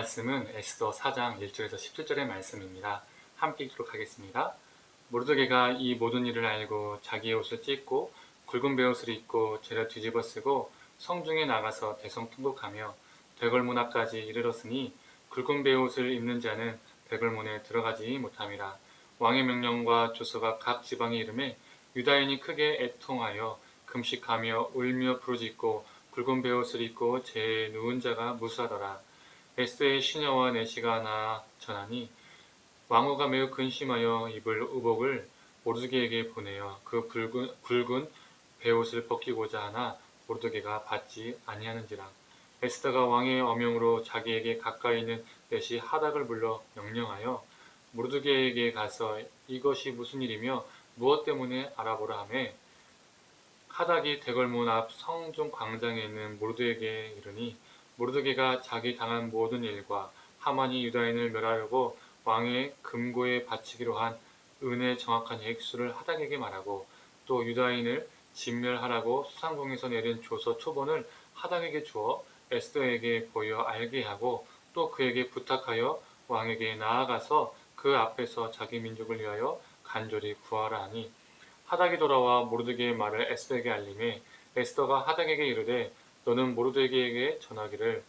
말씀은 에스더 4장 1절에서 17절의 말씀입니다. 함께 읽도록 하겠습니다. 모르드게가 이 모든 일을 알고 자기의 옷을 찢고 굵은 베옷을 입고 죄를 뒤집어 쓰고 성중에 나가서 대성통곡하며 대궐문 앞까지 이르렀으니 굵은 베옷을 입는 자는 대궐문에 들어가지 못함이라. 왕의 명령과 조서가 각 지방에 이르매 유다인이 크게 애통하여 금식하며 울며 부르짖고 굵은 베옷을 입고 죄에 누운 자가 무수하더라. 에스더의 시녀와 내시가 나아 전하니 왕후가 매우 근심하여 입을 의복을 모르드게에게 보내어 그 굵은 베옷을 벗기고자 하나 모르드게가 받지 아니하는지라. 에스더가 왕의 어명으로 자기에게 가까이 있는 내시 하닥을 불러 명령하여 모르드게에게 가서 이것이 무슨 일이며 무엇 때문에 알아보라 하매 하닥이 대궐문 앞 성중 광장에 있는 모르드게에게 이르니 모르드게가 자기 당한 모든 일과 하만이 유다인을 멸하려고 왕의 금고에 바치기로 한 은의 정확한 액수를 하닥에게 말하고 또 유다인을 진멸하라고 수상궁에서 내린 조서 초본을 하닥에게 주어 에스더에게 보여 알게 하고 또 그에게 부탁하여 왕에게 나아가서 그 앞에서 자기 민족을 위하여 간절히 구하라 하니 하닥이 돌아와 모르드게의 말을 에스더에게 알림해 에스더가 하닥에게 이르되 너는 모르드게에게 전하기를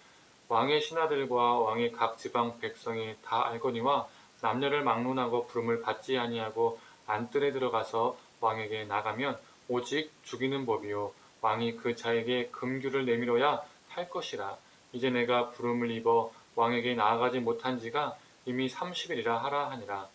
왕의 신하들과 왕의 각 지방 백성이 다 알거니와 남녀를 막론하고 부름을 받지 아니하고 안뜰에 들어가서 왕에게 나가면 오직 죽이는 법이요 왕이 그 자에게 금규를 내밀어야 할 것이라. 이제 내가 부름을 입어 왕에게 나아가지 못한 지가 이미 30일이라 하라 하니라.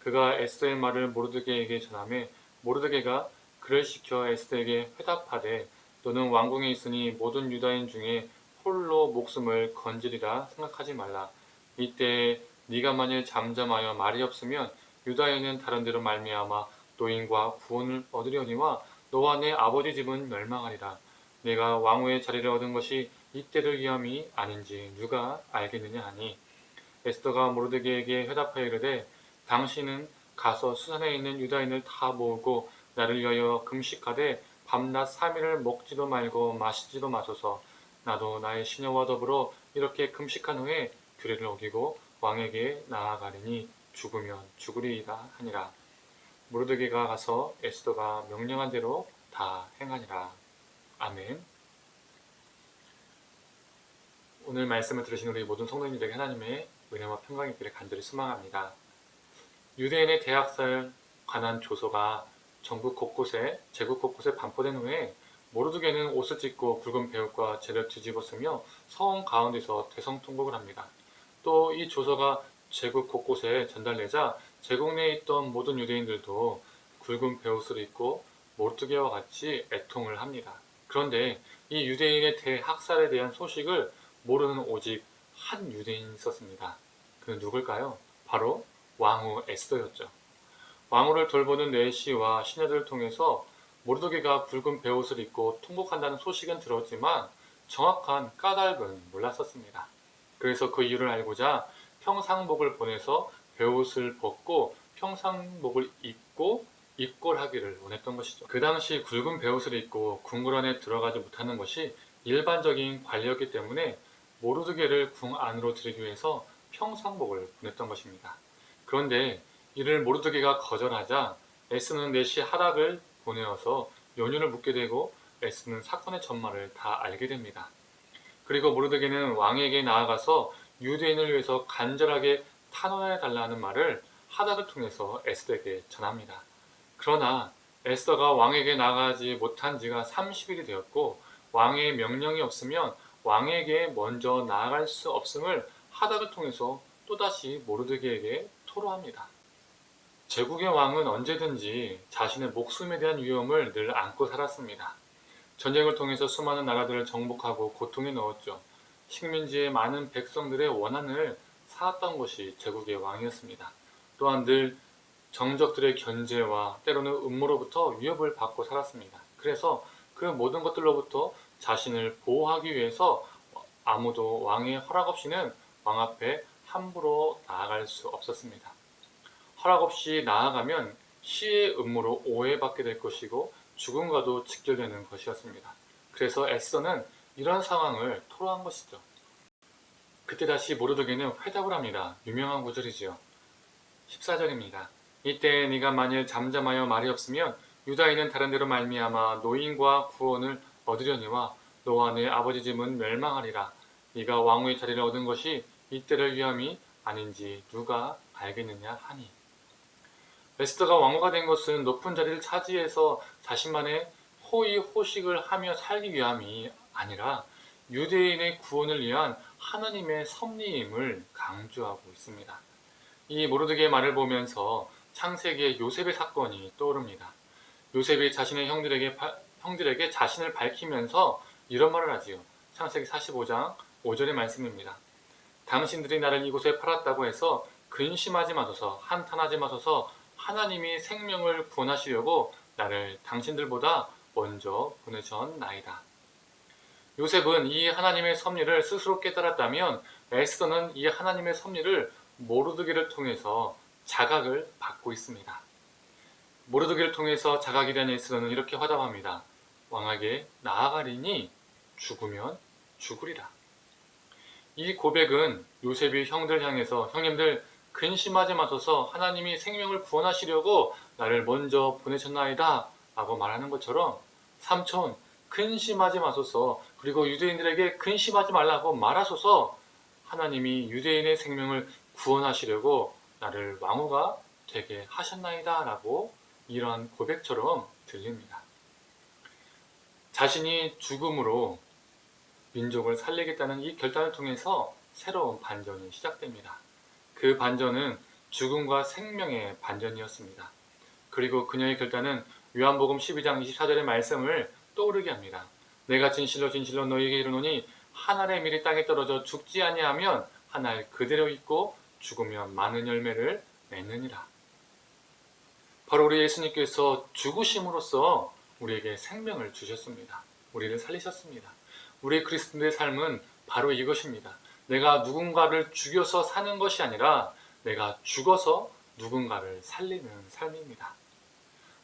그가 에스더의 말을 모르드게에게 전하매 모르드게가 그를 시켜 에스더에게 회답하되 너는 왕궁에 있으니 모든 유다인 중에 홀로 목숨을 건지리라 생각하지 말라. 이때에 네가 만일 잠잠하여 말이 없으면 유다인은 다른 데로 말미암아 노인과 구원을 얻으려니와 너와 내 아버지 집은 멸망하리라. 내가 왕후의 자리를 얻은 것이 이때를 위함이 아닌지 누가 알겠느냐 하니 에스더가 모르드게에게 회답하여 이르되 당신은 가서 수산에 있는 유다인을 다 모으고 나를 위하여 금식하되 밤낮 3일을 먹지도 말고 마시지도 마소서. 나도 나의 시녀와 더불어 이렇게 금식한 후에 규례를 어기고 왕에게 나아가리니 죽으면 죽으리이다 하니라. 모르드게가 가서 에스더가 명령한 대로 다 행하니라. 아멘. 오늘 말씀을 들으신 우리 모든 성도님들에게 하나님의 은혜와 평강이 있기를 간절히 소망합니다. 유대인의 대학살 관한 조서가 전국 곳곳에 제국 곳곳에 반포된 후에 모르드게는 옷을 찢고 굵은 베옷과 재를 뒤집어 쓰며 성 가운데서 대성통곡을 합니다. 또 이 조서가 제국 곳곳에 전달되자 제국 내에 있던 모든 유대인들도 굵은 베옷을 입고 모르드게와 같이 애통을 합니다. 그런데 이 유대인의 대학살에 대한 소식을 모르는 오직 한 유대인이 있었습니다. 그는 누굴까요? 바로 왕후 에스더였죠. 왕후를 돌보는 내시와 시녀들을 통해서 모르드게가 붉은 베옷을 입고 통곡한다는 소식은 들었지만 정확한 까닭은 몰랐었습니다. 그래서 그 이유를 알고자 평상복을 보내서 베옷을 벗고 평상복을 입고 입궐하기를 원했던 것이죠. 그 당시 굵은 베옷을 입고 궁궐 안에 들어가지 못하는 것이 일반적인 관례였기 때문에 모르드게를 궁 안으로 들이기 위해서 평상복을 보냈던 것입니다. 그런데 이를 모르드게가 거절하자 에스는 내시 하닥을 보내어서 연유를 묻게 되고 에스는 사건의 전말을 다 알게 됩니다. 그리고 모르드게는 왕에게 나아가서 유대인을 위해서 간절하게 탄원해 달라는 말을 하닥을 통해서 에스더에게 전합니다. 그러나 에스더가 왕에게 나아가지 못한 지가 30일이 되었고 왕의 명령이 없으면 왕에게 먼저 나아갈 수 없음을 하닥을 통해서 또다시 모르드게에게 토로합니다. 제국의 왕은 언제든지 자신의 목숨에 대한 위험을 늘 안고 살았습니다. 전쟁을 통해서 수많은 나라들을 정복하고 고통에 넣었죠. 식민지의 많은 백성들의 원한을 사았던 것이 제국의 왕이었습니다. 또한 늘 정적들의 견제와 때로는 음모로부터 위협을 받고 살았습니다. 그래서 그 모든 것들로부터 자신을 보호하기 위해서 아무도 왕의 허락 없이는 왕 앞에 함부로 나아갈 수 없었습니다. 허락 없이 나아가면 시의 음모로 오해받게 될 것이고 죽음과도 직결되는 것이었습니다. 그래서 에스더는 이런 상황을 토로한 것이죠. 그때 다시 모르드게는 회답을 합니다. 유명한 구절이지요. 14절입니다. 이때 네가 만일 잠잠하여 말이 없으면 유다인은 다른 데로 말미암아 노인과 구원을 얻으려니와 너와 네 아버지 집은 멸망하리라. 네가 왕후의 자리를 얻은 것이 이때를 위함이 아닌지 누가 알겠느냐 하니. 에스더가 왕후가 된 것은 높은 자리를 차지해서 자신만의 호의 호식을 하며 살기 위함이 아니라 유대인의 구원을 위한 하나님의 섭리임을 강조하고 있습니다. 이 모르드게의 말을 보면서 창세기의 요셉의 사건이 떠오릅니다. 요셉이 자신의 형들에게 자신을 밝히면서 이런 말을 하지요. 창세기 45장 5절의 말씀입니다. 당신들이 나를 이곳에 팔았다고 해서 근심하지 마소서, 한탄하지 마소서. 하나님이 생명을 구원하시려고 나를 당신들보다 먼저 보내셨나이다. 요셉은 이 하나님의 섭리를 스스로 깨달았다면 에스더는 이 하나님의 섭리를 모르드게를 통해서 자각을 받고 있습니다. 모르드게를 통해서 자각이 된 에스더는 이렇게 화답합니다. 왕에게 나아가리니 죽으면 죽으리라. 이 고백은 요셉이 형들 향해서 형님들 근심하지 마소서 하나님이 생명을 구원하시려고 나를 먼저 보내셨나이다 라고 말하는 것처럼 삼촌 근심하지 마소서 그리고 유대인들에게 근심하지 말라고 말하소서 하나님이 유대인의 생명을 구원하시려고 나를 왕후가 되게 하셨나이다 라고 이러한 고백처럼 들립니다. 자신이 죽음으로 민족을 살리겠다는 이 결단을 통해서 새로운 반전이 시작됩니다. 그 반전은 죽음과 생명의 반전이었습니다. 그리고 그녀의 결단은 요한복음 12장 24절의 말씀을 떠오르게 합니다. 내가 진실로 진실로 너희에게 이르노니 한 알의 밀이 땅에 떨어져 죽지 아니하면 한 알 그대로 있고 죽으면 많은 열매를 맺느니라. 바로 우리 예수님께서 죽으심으로써 우리에게 생명을 주셨습니다. 우리를 살리셨습니다. 우리 그리스도인의 삶은 바로 이것입니다. 내가 누군가를 죽여서 사는 것이 아니라 내가 죽어서 누군가를 살리는 삶입니다.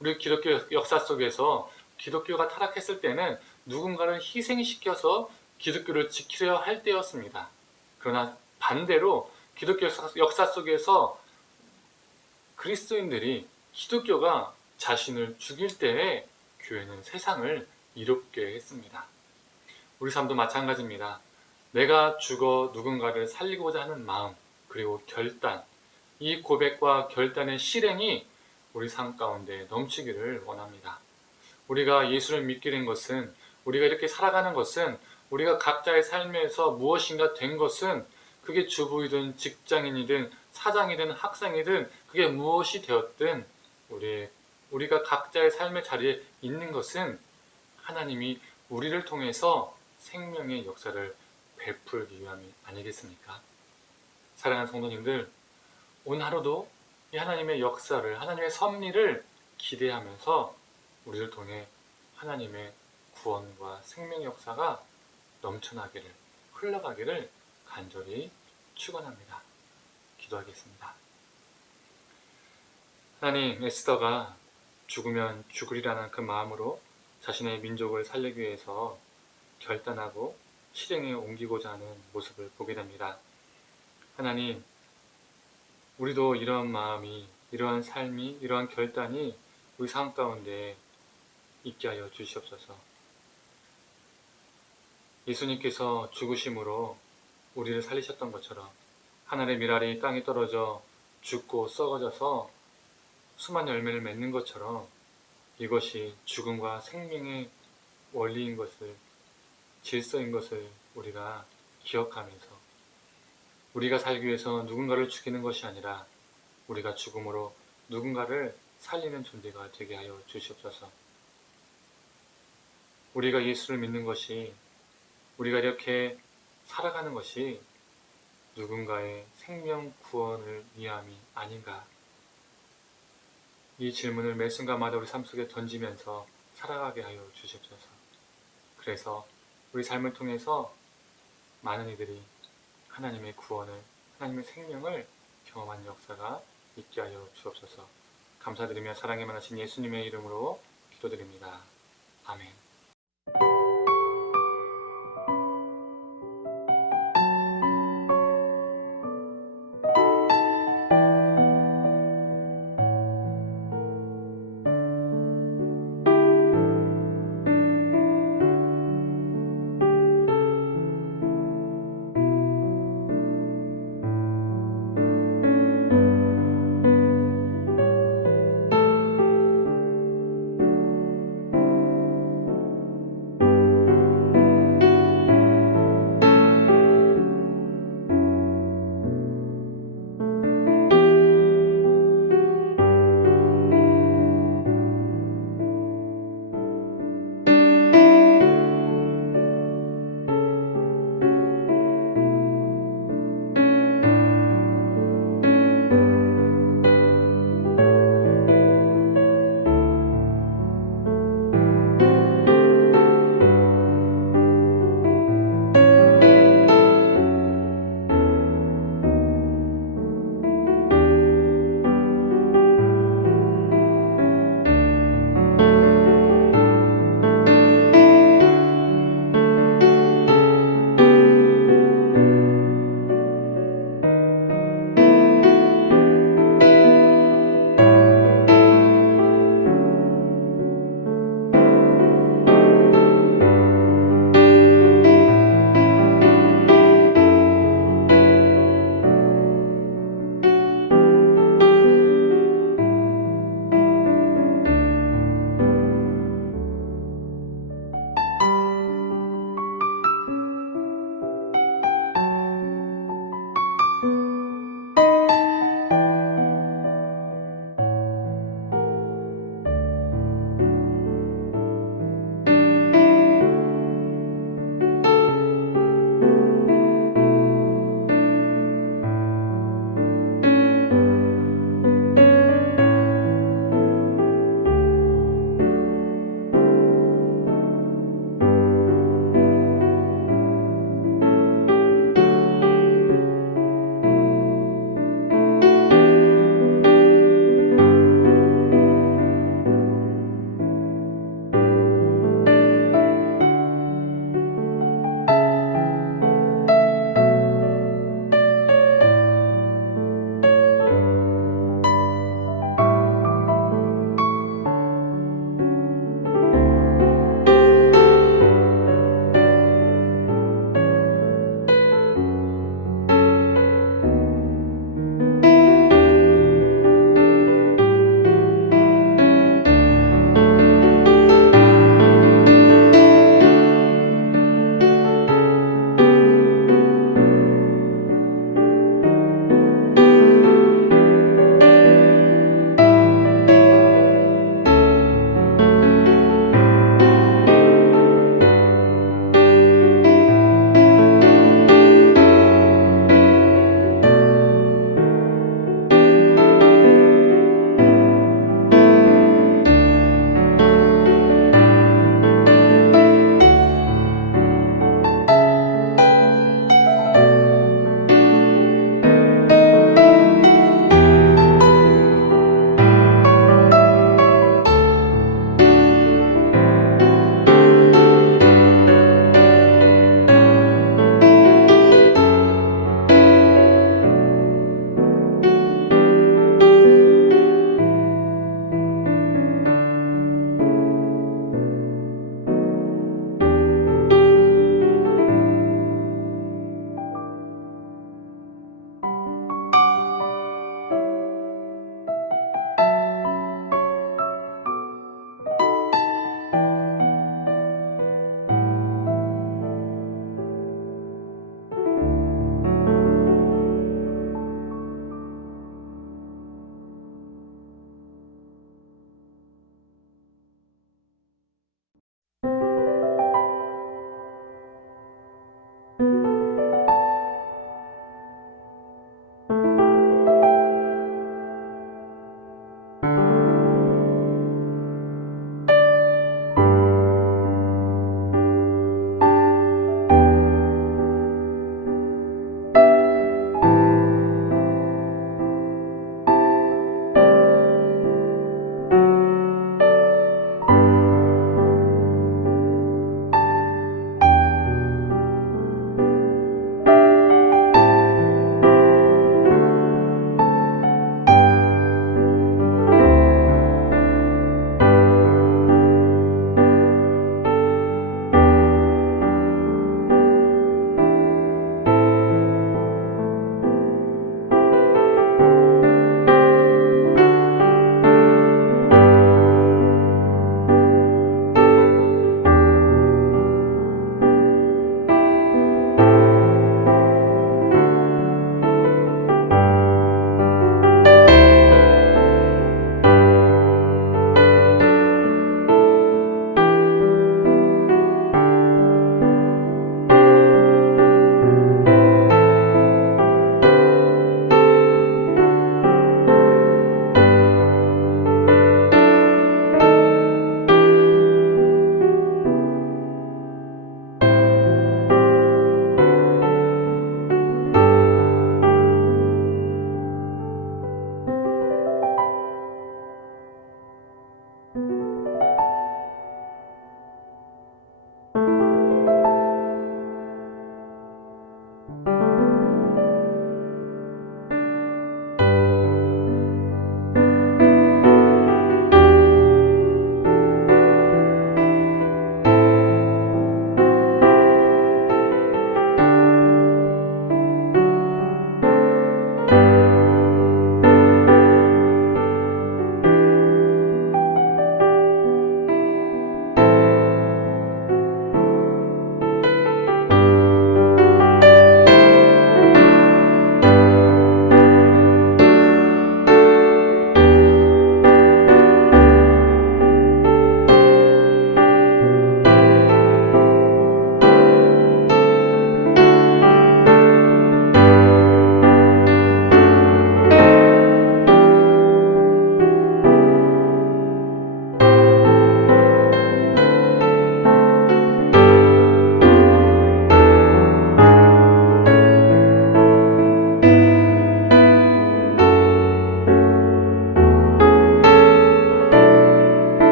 우리 기독교 역사 속에서 기독교가 타락했을 때는 누군가를 희생시켜서 기독교를 지키려 할 때였습니다. 그러나 반대로 기독교 역사 속에서 그리스도인들이 기독교가 자신을 죽일 때에 교회는 세상을 이롭게 했습니다. 우리 삶도 마찬가지입니다. 내가 죽어 누군가를 살리고자 하는 마음 그리고 결단, 이 고백과 결단의 실행이 우리 삶 가운데 넘치기를 원합니다. 우리가 예수를 믿게 된 것은, 우리가 이렇게 살아가는 것은, 우리가 각자의 삶에서 무엇인가 된 것은 그게 주부이든 직장인이든 사장이든 학생이든 그게 무엇이 되었든 우리가 각자의 삶의 자리에 있는 것은 하나님이 우리를 통해서 생명의 역사를 베풀기 위함이 아니겠습니까? 사랑하는 성도님들, 오늘 하루도 이 하나님의 역사를, 하나님의 섭리를 기대하면서 우리를 통해 하나님의 구원과 생명의 역사가 넘쳐나기를, 흘러가기를 간절히 축원합니다. 기도하겠습니다. 하나님, 에스더가 죽으면 죽으리라는 그 마음으로 자신의 민족을 살리기 위해서 결단하고 실행에 옮기고자 하는 모습을 보게 됩니다. 하나님, 우리도 이러한 마음이, 이러한 삶이, 이러한 결단이 우리 삶 가운데 있게 하여 주시옵소서. 예수님께서 죽으심으로 우리를 살리셨던 것처럼 하늘의 밀알이 땅에 떨어져 죽고 썩어져서 수많은 열매를 맺는 것처럼 이것이 죽음과 생명의 원리인 것을, 질서인 것을 우리가 기억하면서 우리가 살기 위해서 누군가를 죽이는 것이 아니라 우리가 죽음으로 누군가를 살리는 존재가 되게 하여 주시옵소서. 우리가 예수를 믿는 것이, 우리가 이렇게 살아가는 것이 누군가의 생명 구원을 위함이 아닌가, 이 질문을 매 순간마다 우리 삶 속에 던지면서 살아가게 하여 주시옵소서. 그래서 우리 삶을 통해서 많은 이들이 하나님의 구원을, 하나님의 생명을 경험한 역사가 있게 하여 주옵소서. 감사드리며 사랑에 만하신 예수님의 이름으로 기도드립니다. 아멘.